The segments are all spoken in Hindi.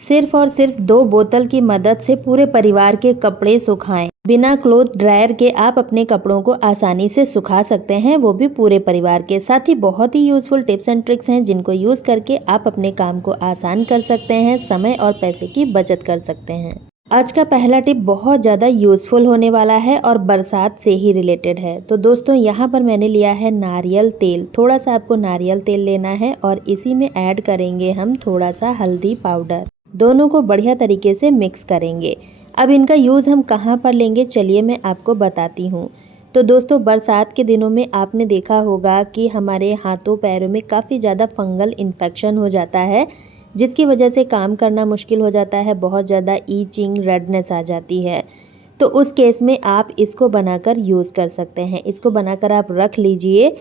सिर्फ और सिर्फ 2 बोतल की मदद से पूरे परिवार के कपड़े सुखाएं। बिना क्लॉथ ड्रायर के आप अपने कपड़ों को आसानी से सुखा सकते हैं, वो भी पूरे परिवार के साथ। ही बहुत ही यूजफुल टिप्स एंड ट्रिक्स हैं जिनको यूज करके आप अपने काम को आसान कर सकते हैं, समय और पैसे की बचत कर सकते हैं। आज का पहला टिप बहुत ज़्यादा यूजफुल होने वाला है और बरसात से ही रिलेटेड है। तो दोस्तों, यहाँ पर मैंने लिया है नारियल तेल। थोड़ा सा आपको नारियल तेल लेना है और इसी में ऐड करेंगे हम थोड़ा सा हल्दी पाउडर। दोनों को बढ़िया तरीके से मिक्स करेंगे। अब इनका यूज़ हम कहाँ पर लेंगे, चलिए मैं आपको बताती हूँ। तो दोस्तों, बरसात के दिनों में आपने देखा होगा कि हमारे हाथों पैरों में काफ़ी ज़्यादा फंगल इन्फेक्शन हो जाता है, जिसकी वजह से काम करना मुश्किल हो जाता है, बहुत ज़्यादा ईचिंग रेडनेस आ जाती है। तो उस केस में आप इसको बनाकर यूज़ कर सकते हैं। इसको बनाकर आप रख लीजिए।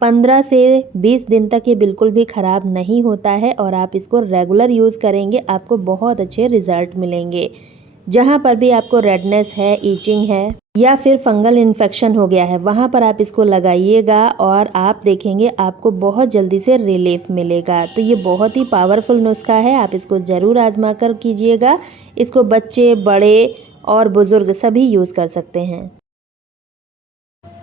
15 से 20 दिन तक ये बिल्कुल भी ख़राब नहीं होता है और आप इसको रेगुलर यूज़ करेंगे, आपको बहुत अच्छे रिज़ल्ट मिलेंगे। जहाँ पर भी आपको रेडनेस है, ईचिंग है या फिर फंगल इन्फेक्शन हो गया है, वहाँ पर आप इसको लगाइएगा और आप देखेंगे आपको बहुत जल्दी से रिलीफ मिलेगा। तो ये बहुत ही पावरफुल नुस्खा है, आप इसको ज़रूर आजमा कर कीजिएगा। इसको बच्चे, बड़े और बुज़ुर्ग सभी यूज़ कर सकते हैं।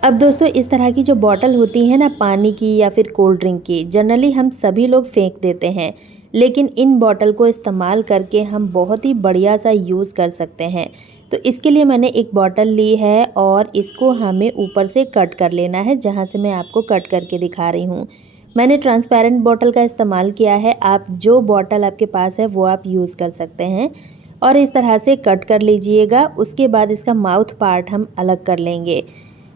अब दोस्तों, इस तरह की जो बॉटल होती है ना, पानी की या फिर कोल्ड ड्रिंक की, जनरली हम सभी लोग फेंक देते हैं, लेकिन इन बॉटल को इस्तेमाल करके हम बहुत ही बढ़िया सा यूज़ कर सकते हैं। तो इसके लिए मैंने एक बॉटल ली है और इसको हमें ऊपर से कट कर लेना है, जहाँ से मैं आपको कट करके दिखा रही हूँ। मैंने ट्रांसपेरेंट बॉटल का इस्तेमाल किया है, आप जो बॉटल आपके पास है वो आप यूज़ कर सकते हैं। और इस तरह से कट कर लीजिएगा। उसके बाद इसका माउथ पार्ट हम अलग कर लेंगे।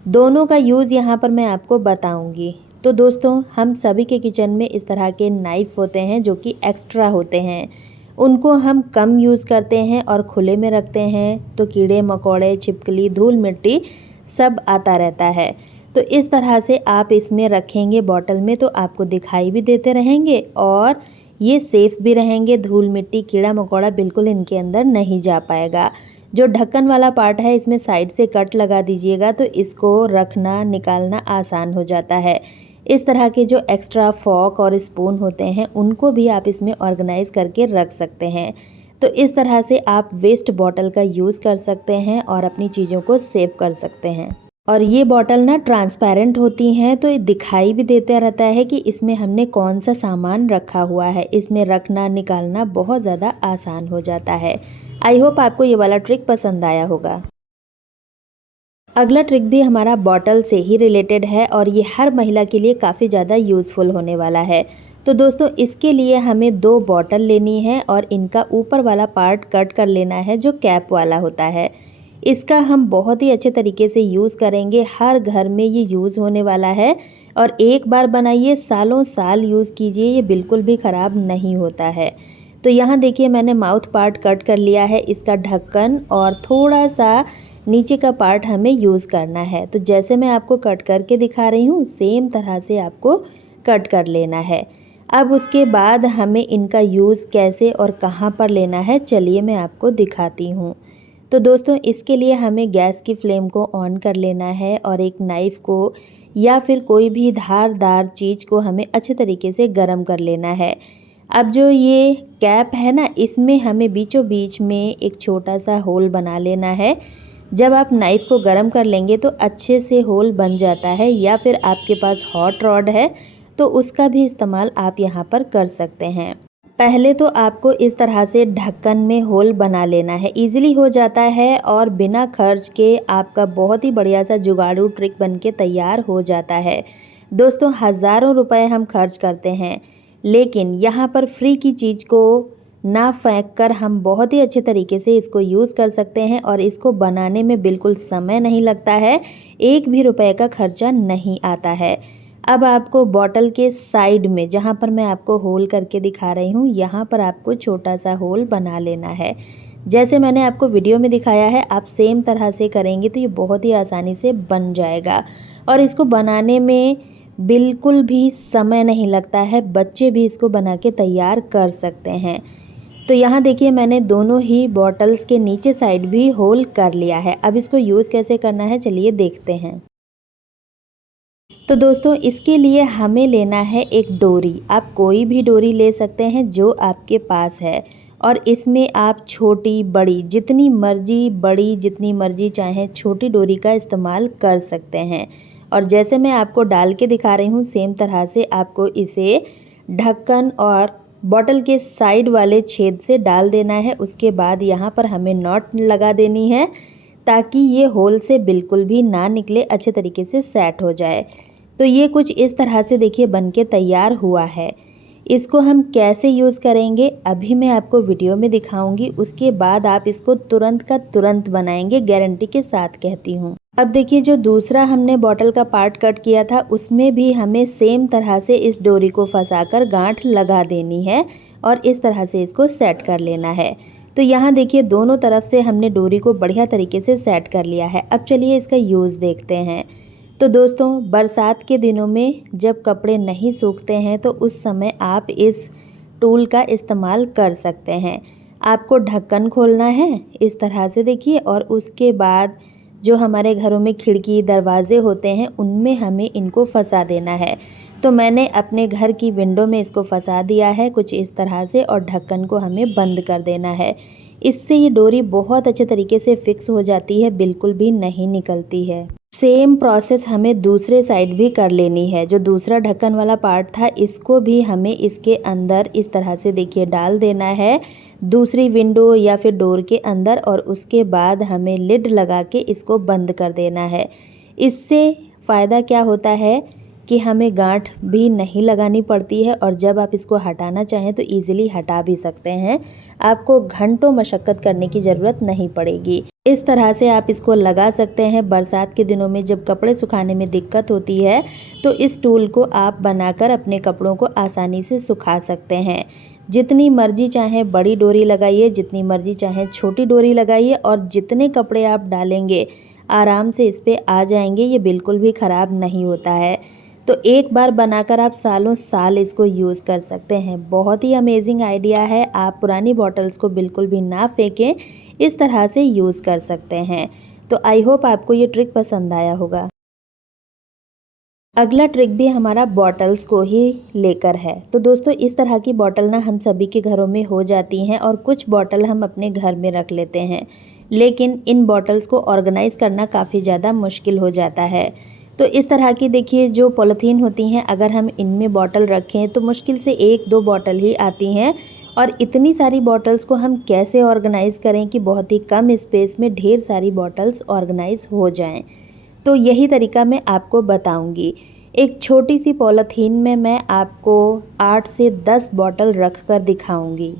दोनों का यूज़ यहाँ पर मैं आपको बताऊंगी। तो दोस्तों, हम सभी के किचन में इस तरह के नाइफ़ होते हैं जो कि एक्स्ट्रा होते हैं। उनको हम कम यूज़ करते हैं और खुले में रखते हैं तो कीड़े मकोड़े, छिपकली, धूल मिट्टी सब आता रहता है। तो इस तरह से आप इसमें रखेंगे बॉटल में, तो आपको दिखाई भी देते रहेंगे और ये सेफ़ भी रहेंगे। धूल मिट्टी, कीड़ा मकोड़ा बिल्कुल इनके अंदर नहीं जा पाएगा। जो ढक्कन वाला पार्ट है, इसमें साइड से कट लगा दीजिएगा तो इसको रखना निकालना आसान हो जाता है। इस तरह के जो एक्स्ट्रा फॉर्क और स्पून होते हैं, उनको भी आप इसमें ऑर्गेनाइज करके रख सकते हैं। तो इस तरह से आप वेस्ट बॉटल का यूज़ कर सकते हैं और अपनी चीज़ों को सेव कर सकते हैं। और ये बॉटल ना ट्रांसपेरेंट होती हैं, तो ये दिखाई भी देता रहता है कि इसमें हमने कौन सा सामान रखा हुआ है। इसमें रखना निकालना बहुत ज़्यादा आसान हो जाता है। आई होप आपको ये वाला ट्रिक पसंद आया होगा। अगला ट्रिक भी हमारा बॉटल से ही रिलेटेड है और ये हर महिला के लिए काफ़ी ज़्यादा यूज़फुल होने वाला है। तो दोस्तों, इसके लिए हमें 2 बॉटल लेनी है और इनका ऊपर वाला पार्ट कट कर लेना है, जो कैप वाला होता है। इसका हम बहुत ही अच्छे तरीके से यूज़ करेंगे, हर घर में ये यूज़ होने वाला है और एक बार बनाइए, सालों साल यूज़ कीजिए, ये बिल्कुल भी ख़राब नहीं होता है। तो यहाँ देखिए, मैंने माउथ पार्ट कट कर लिया है, इसका ढक्कन और थोड़ा सा नीचे का पार्ट हमें यूज़ करना है। तो जैसे मैं आपको कट करके दिखा रही हूँ, सेम तरह से आपको कट कर लेना है। अब उसके बाद हमें इनका यूज़ कैसे और कहाँ पर लेना है, चलिए मैं आपको दिखाती हूँ। तो दोस्तों, इसके लिए हमें गैस की फ्लेम को ऑन कर लेना है और एक नाइफ़ को या फिर कोई भी धारदार चीज़ को हमें अच्छे तरीके से गर्म कर लेना है। अब जो ये कैप है ना, इसमें हमें बीचों बीच में एक छोटा सा होल बना लेना है। जब आप नाइफ़ को गर्म कर लेंगे तो अच्छे से होल बन जाता है, या फिर आपके पास हॉट रॉड है तो उसका भी इस्तेमाल आप यहाँ पर कर सकते हैं। पहले तो आपको इस तरह से ढक्कन में होल बना लेना है, इजीली हो जाता है और बिना खर्च के आपका बहुत ही बढ़िया सा जुगाड़ू ट्रिक बनके तैयार हो जाता है। दोस्तों, हज़ारों रुपए हम खर्च करते हैं, लेकिन यहाँ पर फ्री की चीज़ को ना फेंक कर हम बहुत ही अच्छे तरीके से इसको यूज़ कर सकते हैं और इसको बनाने में बिल्कुल समय नहीं लगता है, एक भी रुपए का खर्चा नहीं आता है। अब आपको बॉटल के साइड में, जहाँ पर मैं आपको होल करके दिखा रही हूँ, यहाँ पर आपको छोटा सा होल बना लेना है। जैसे मैंने आपको वीडियो में दिखाया है, आप सेम तरह से करेंगे तो ये बहुत ही आसानी से बन जाएगा और इसको बनाने में बिल्कुल भी समय नहीं लगता है, बच्चे भी इसको बना के तैयार कर सकते हैं। तो यहाँ देखिए, मैंने दोनों ही बॉटल्स के नीचे साइड भी होल कर लिया है। अब इसको यूज़ कैसे करना है, चलिए देखते हैं। तो दोस्तों, इसके लिए हमें लेना है एक डोरी। आप कोई भी डोरी ले सकते हैं जो आपके पास है और इसमें आप छोटी बड़ी जितनी मर्जी चाहें छोटी डोरी का इस्तेमाल कर सकते हैं। और जैसे मैं आपको डाल के दिखा रही हूँ सेम तरह से आपको इसे ढक्कन और बॉटल के साइड वाले छेद से डाल देना है। उसके बाद यहाँ पर हमें नॉट लगा देनी है ताकि ये होल से बिल्कुल भी ना निकले, अच्छे तरीके से सेट हो जाए। तो ये कुछ इस तरह से देखिए बन के तैयार हुआ है। इसको हम कैसे यूज़ करेंगे अभी मैं आपको वीडियो में दिखाऊंगी, उसके बाद आप इसको तुरंत का तुरंत बनाएंगे, गारंटी के साथ कहती हूँ। अब देखिए जो दूसरा हमने बॉटल का पार्ट कट किया था उसमें भी हमें सेम तरह से इस डोरी को फंसाकर गांठ लगा देनी है और इस तरह से इसको सेट कर लेना है। तो यहाँ देखिए दोनों तरफ से हमने डोरी को बढ़िया तरीके से सेट कर लिया है। अब चलिए इसका यूज़ देखते हैं। तो दोस्तों बरसात के दिनों में जब कपड़े नहीं सूखते हैं तो उस समय आप इस टूल का इस्तेमाल कर सकते हैं। आपको ढक्कन खोलना है इस तरह से देखिए, और उसके बाद जो हमारे घरों में खिड़की दरवाजे होते हैं उनमें हमें इनको फंसा देना है। तो मैंने अपने घर की विंडो में इसको फंसा दिया है कुछ इस तरह से, और ढक्कन को हमें बंद कर देना है। इससे ये डोरी बहुत अच्छे तरीके से फिक्स हो जाती है, बिल्कुल भी नहीं निकलती है। सेम प्रोसेस हमें दूसरे साइड भी कर लेनी है। जो दूसरा ढक्कन वाला पार्ट था इसको भी हमें इसके अंदर इस तरह से देखिए डाल देना है, दूसरी विंडो या फिर डोर के अंदर, और उसके बाद हमें लिड लगा के इसको बंद कर देना है। इससे फ़ायदा क्या होता है कि हमें गांठ भी नहीं लगानी पड़ती है, और जब आप इसको हटाना चाहें तो ईज़िली हटा भी सकते हैं। आपको घंटों मशक्क़त करने की ज़रूरत नहीं पड़ेगी। इस तरह से आप इसको लगा सकते हैं। बरसात के दिनों में जब कपड़े सुखाने में दिक्कत होती है तो इस टूल को आप बनाकर अपने कपड़ों को आसानी से सुखा सकते हैं। जितनी मर्जी चाहें बड़ी डोरी लगाइए, जितनी मर्जी चाहें छोटी डोरी लगाइए, और जितने कपड़े आप डालेंगे आराम से इस पे आ जाएंगे। ये बिल्कुल भी ख़राब नहीं होता है। तो एक बार बनाकर आप सालों साल इसको यूज़ कर सकते हैं। बहुत ही अमेजिंग आइडिया है। आप पुरानी बॉटल्स को बिल्कुल भी ना फेंकें, इस तरह से यूज़ कर सकते हैं। तो आई होप आपको ये ट्रिक पसंद आया होगा। अगला ट्रिक भी हमारा बॉटल्स को ही लेकर है। तो दोस्तों इस तरह की बॉटल ना हम सभी के घरों में हो जाती हैं, और कुछ बॉटल हम अपने घर में रख लेते हैं, लेकिन इन बॉटल्स को ऑर्गेनाइज़ करना काफ़ी ज़्यादा मुश्किल हो जाता है। तो इस तरह की देखिए जो पॉलीथीन होती हैं, अगर हम इनमें बॉटल रखें तो मुश्किल से 1-2 बॉटल ही आती हैं, और इतनी सारी बॉटल्स को हम कैसे ऑर्गेनाइज़ करें कि बहुत ही कम स्पेस में ढेर सारी बॉटल्स ऑर्गेनाइज़ हो जाएं। तो यही तरीका मैं आपको बताऊंगी। एक छोटी सी पॉलीथीन में मैं आपको 8 से 10 बॉटल रख कर दिखाऊंगी।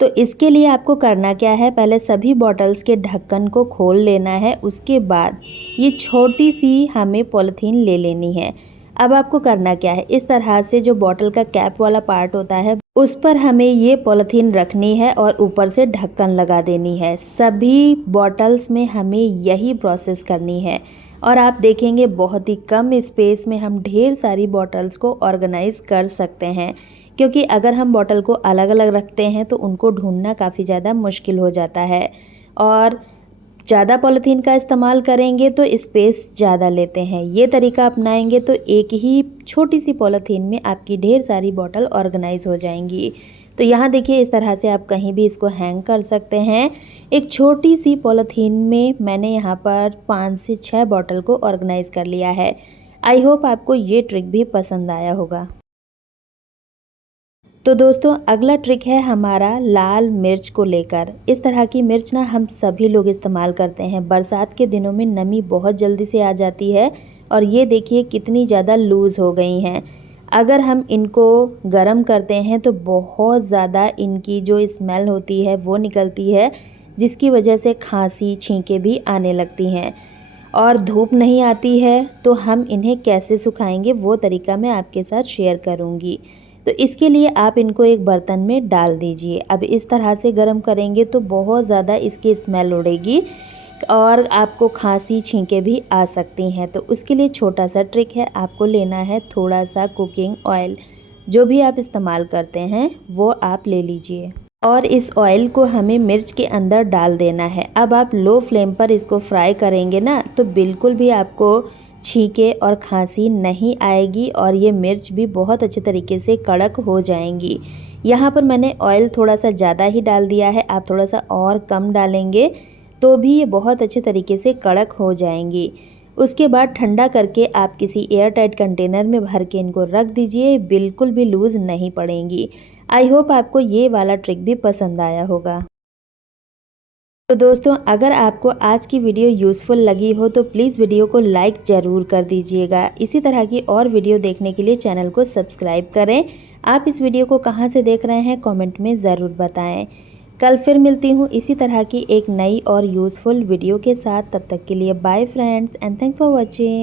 तो इसके लिए आपको करना क्या है, पहले सभी बॉटल्स के ढक्कन को खोल लेना है। उसके बाद ये छोटी सी हमें पॉलीथीन ले लेनी है। अब आपको करना क्या है, इस तरह से जो बॉटल का कैप वाला पार्ट होता है उस पर हमें ये पॉलीथीन रखनी है और ऊपर से ढक्कन लगा देनी है। सभी बॉटल्स में हमें यही प्रोसेस करनी है, और आप देखेंगे बहुत ही कम स्पेस में हम ढेर सारी बॉटल्स को ऑर्गेनाइज कर सकते हैं। क्योंकि अगर हम बॉटल को अलग अलग रखते हैं तो उनको ढूंढना काफ़ी ज़्यादा मुश्किल हो जाता है, और ज़्यादा पॉलीथीन का इस्तेमाल करेंगे तो स्पेस ज़्यादा लेते हैं। ये तरीका अपनाएंगे तो एक ही छोटी सी पॉलीथीन में आपकी ढेर सारी बॉटल ऑर्गेनाइज हो जाएंगी। तो यहाँ देखिए इस तरह से आप कहीं भी इसको हैंग कर सकते हैं। एक छोटी सी पॉलीथीन में मैंने यहाँ पर 5 से 6 बॉटल को ऑर्गेनाइज कर लिया है। आई होप आपको ये ट्रिक भी पसंद आया होगा। तो दोस्तों अगला ट्रिक है हमारा लाल मिर्च को लेकर। इस तरह की मिर्च ना हम सभी लोग इस्तेमाल करते हैं। बरसात के दिनों में नमी बहुत जल्दी से आ जाती है, और ये देखिए कितनी ज़्यादा लूज़ हो गई हैं। अगर हम इनको गर्म करते हैं तो बहुत ज़्यादा इनकी जो स्मेल होती है वो निकलती है, जिसकी वजह से खांसी छींके भी आने लगती हैं, और धूप नहीं आती है। तो हम इन्हें कैसे सुखाएंगे वो तरीका मैं आपके साथ शेयर करूँगी। तो इसके लिए आप इनको एक बर्तन में डाल दीजिए। अब इस तरह से गर्म करेंगे तो बहुत ज़्यादा इसकी स्मेल उड़ेगी, और आपको खांसी छींके भी आ सकती हैं। तो उसके लिए छोटा सा ट्रिक है, आपको लेना है थोड़ा सा कुकिंग ऑयल। जो भी आप इस्तेमाल करते हैं वो आप ले लीजिए, और इस ऑयल को हमें मिर्च के अंदर डाल देना है। अब आप लो फ्लेम पर इसको फ्राई करेंगे ना तो बिल्कुल भी आपको छींके और खांसी नहीं आएगी, और ये मिर्च भी बहुत अच्छे तरीके से कड़क हो जाएंगी। यहाँ पर मैंने ऑयल थोड़ा सा ज़्यादा ही डाल दिया है, आप थोड़ा सा और कम डालेंगे तो भी ये बहुत अच्छे तरीके से कड़क हो जाएंगी। उसके बाद ठंडा करके आप किसी एयर टाइट कंटेनर में भर के इनको रख दीजिए, बिल्कुल भी लूज़ नहीं पड़ेंगी। आई होप आपको ये वाला ट्रिक भी पसंद आया होगा। तो दोस्तों, अगर आपको आज की वीडियो यूज़फुल लगी हो तो प्लीज़ वीडियो को लाइक ज़रूर कर दीजिएगा। इसी तरह की और वीडियो देखने के लिए चैनल को सब्सक्राइब करें। आप इस वीडियो को कहाँ से देख रहे हैं कमेंट में ज़रूर बताएं। कल फिर मिलती हूँ इसी तरह की एक नई और यूज़फुल वीडियो के साथ। तब तक के लिए bye friends and thanks for watching.